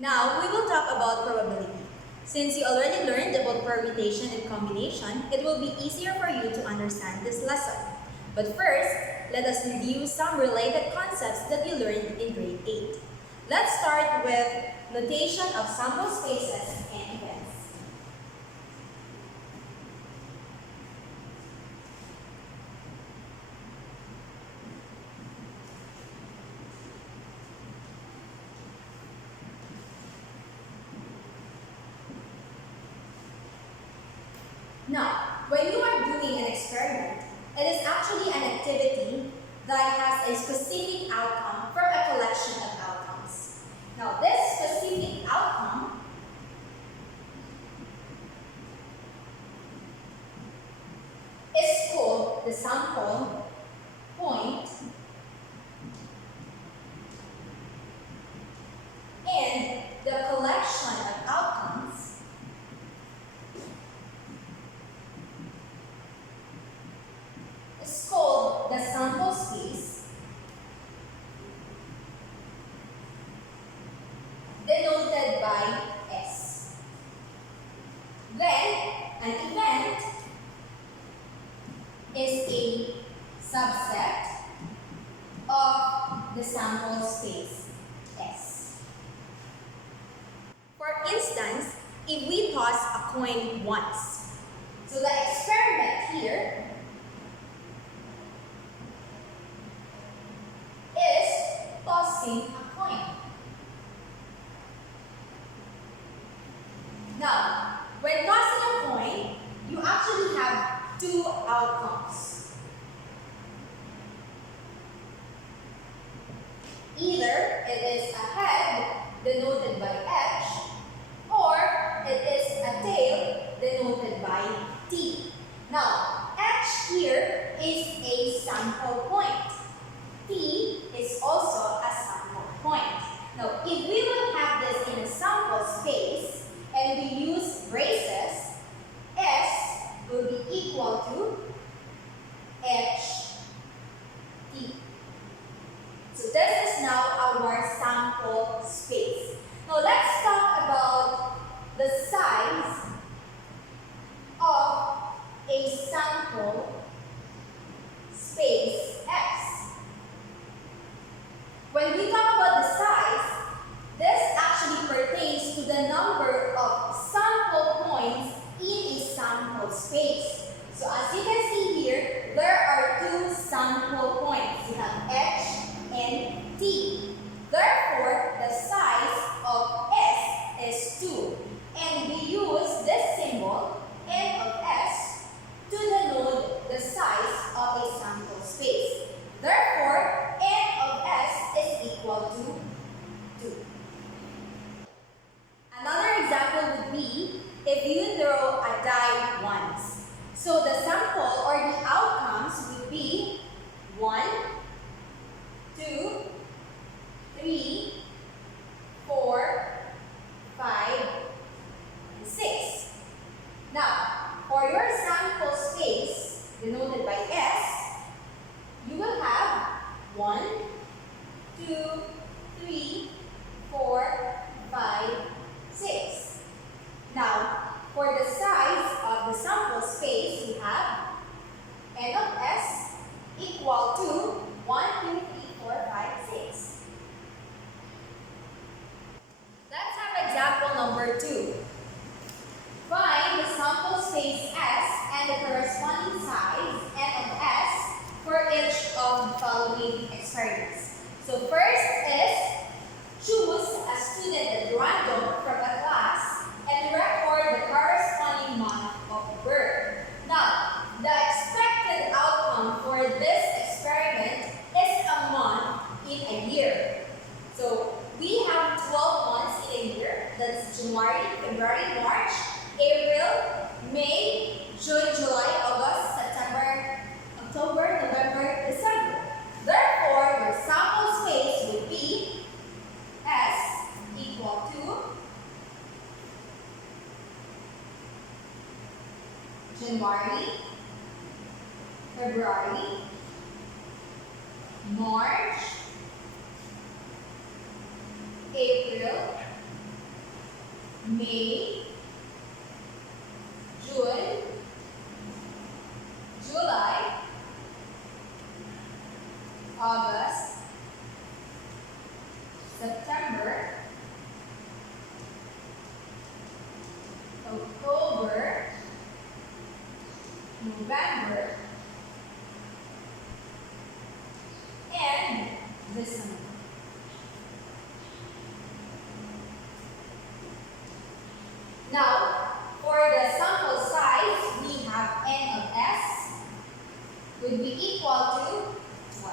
Now, we will talk about probability. Since you already learned about permutation and combination, it will be easier for you to understand this lesson. But first, let us review some related concepts that you learned in grade 8. Let's start with notation of sample spaces and events. Now, when you are doing an experiment, it is actually an activity that has a specific outcome from a collection of outcomes. Now, this specific outcome is called the sample point, and the collection of outcomes is called the sample space, denoted by S. Then, an event is a subset of the sample space S. For instance, if we toss a coin once, so the experiment here is tossing a coin. Now, when tossing a coin, you actually have two outcomes. Either it is a head, denoted by H, or it is a tail, denoted by T. Now, H here is a sample point. T is also a sample point. Now, if we will have this in a sample space and we use braces, S will be equal to H T. So this is now our sample space. Now let's talk about the size of a sample space X. When we talk about the size, this actually pertains to the number of sample points in a sample space. So as you can see here, there are two sample points. You have H and T. Therefore, the size of S is 2. And we use this symbol, N of S, to denote the size of a sample space. Therefore, N of S is equal to 2. Another example would be if you throw a die once. So the sample or the outcomes would be 1, 2, 3, 4, 5, and 6. Now, for your sample space, denoted by S, you will have 1, 2, 3, 4, 5, 6. Now, for the size of the sample space, we have N of S equal to 1, 2, 3, 4, 5, 6. Let's have example number 2. Find the sample space S and the corresponding size N of S for each of the following experiments. So first is choose a student at random from a class and record the corresponding month of birth. Now, the expected outcome for this experiment is a month in a year. So we have 12 months in a year. That's January, February, March, April, May, June, July, August, September, October, November, December. Therefore, your sample space would be S equal to January, February, March, April, May, June, July, August, September, October, November, and December. Now, for the sample size, we have N of S would be equal to 12.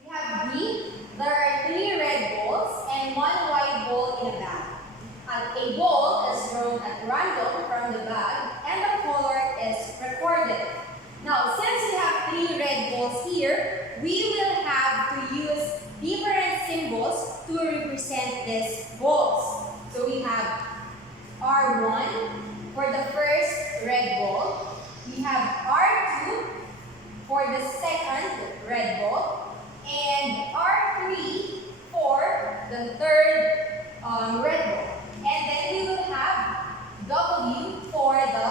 We have B. There are 3 red balls and 1 white ball in a bag. And a ball is drawn at random from the bag and the color is recorded. Now, since we have 3 red balls here, we will have to use different symbols to represent these balls. So we have R1 for the first red ball. We have R2 for the second red ball. And R3 for the third red ball. And then we will have W for the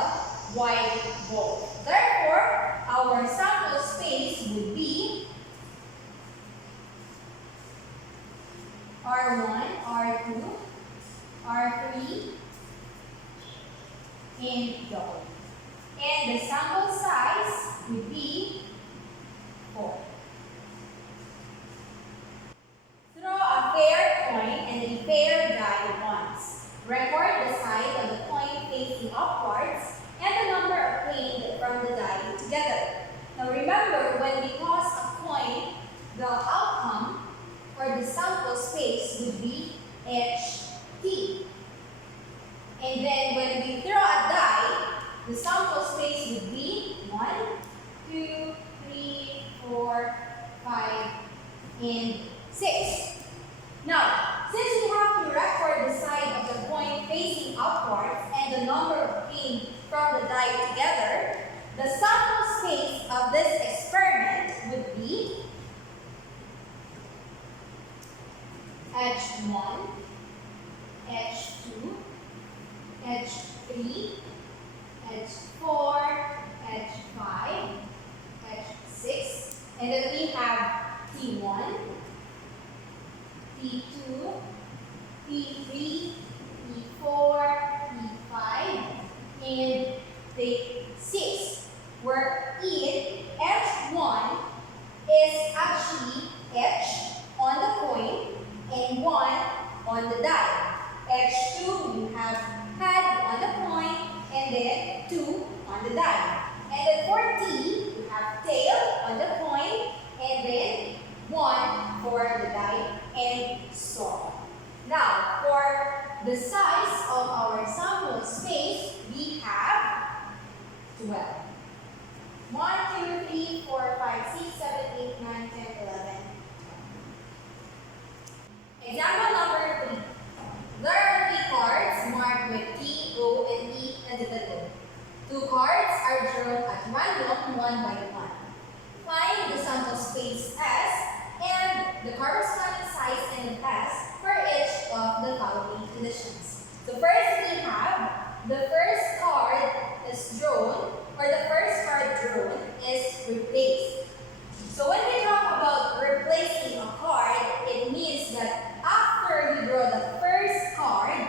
white ball. Therefore, our sample space would be R1, R2, R3, and W. And the sample size would be 4. Throw a fair coin and a fair die once. Record the side of the coin facing upwards and the number obtained from the die together. Now remember, when we toss a coin, the outcome or the sample space would be HT. And then when we throw a die, the sample space would be 1, 2, 3, 4, 5, and 6. Now, since we have to record the side of the coin facing upwards and the number obtained from the die together, the sample space of this experiment would be H1, H2, H3, H4, H5, H6, and then we have T1, T2, T3, T4, T5, and T6, where in H1 is actually H on the coin and 1 on the die. H2 you have head on the coin and then 2 on the die. And then for T you have tail on the coin and then 1 for the die and so on. Now for the size of our sample space we have 12. 1, 2, 3, 4, 5, 6, 7, 8, 9, 10, 11. Example number 3. There are 3 cards marked with T, O, and E in the middle. 2 cards are drawn at random one by one. Find the sample space S and the corresponding size in S for each of the following conditions. So first we have the first card is drawn, or the first card drawn is replaced. So when we talk about replacing a card, it means that after you draw the first card,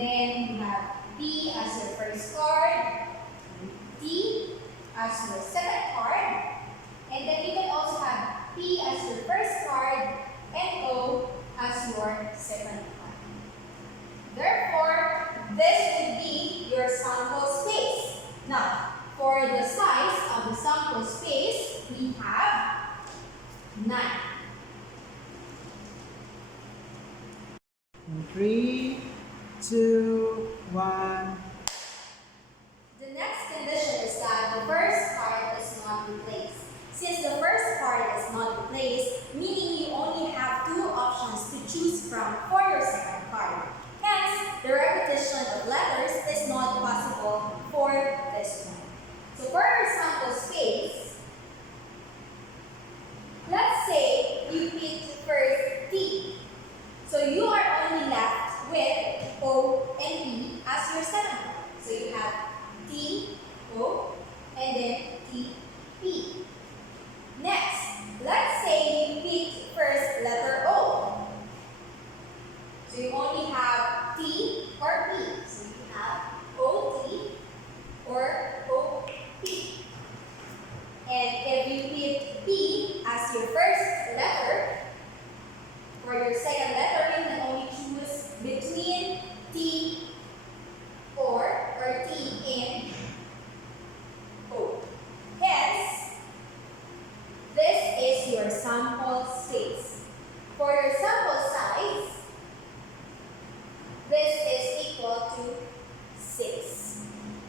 then you have P as your first card, T as your second card, and then you can also have P as your first card and O as your second card. Therefore, this would be your sample space. Now, for the size of the sample space, we have 9. 3, 2, 1. The next condition is that the first card is not replaced. Since the first card is not replaced, meaning you only have 2 options to choose from for your second card. Hence, the repetition of letters is not possible for this one. So for our sample space, let's say you picked first T. So you are only left with O and P as your second card. So you have T, O, and then T, P. Next, let's say you picked first letter O. So you only have T or P. So you have OT or OP. And if you pick P as your first letter, for your second letter, you can only choose between T or T and O. Hence, this is your sample space. For your sample